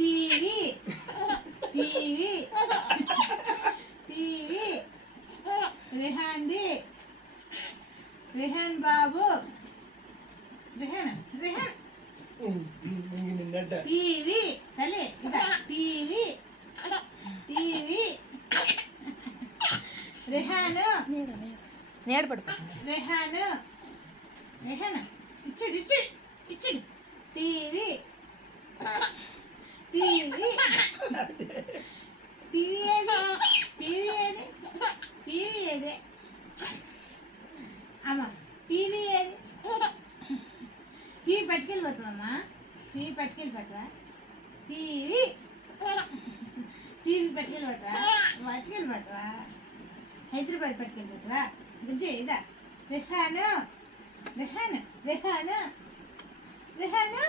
TV TV TV రిహాన్ది Rehan బాబు Rehan Rehan TV తల్లి ఇదా TV TV Rehan నేడు పడుకో రిహాన్ రిహాన్ ఇచ్చాడు ఇచ్చాడు ఇచ్చాడు టీవీ టీవీ టీవీ ఏది టీవీ ఏది టీవీ ఏది అమ్మ టీవీ ఏది టీవీ పట్టుకెళ్ళిపోతావమ్మా టీవీ పట్టుకెళ్ళిపోతావా టీవీ టీవీ పట్టుకెళ్ళిపోతావా హైదరాబాద్ పట్టుకెళ్ళిపోతావా బుజ్జి ఇదా రిహాను రిహాను రిహాను రిహాను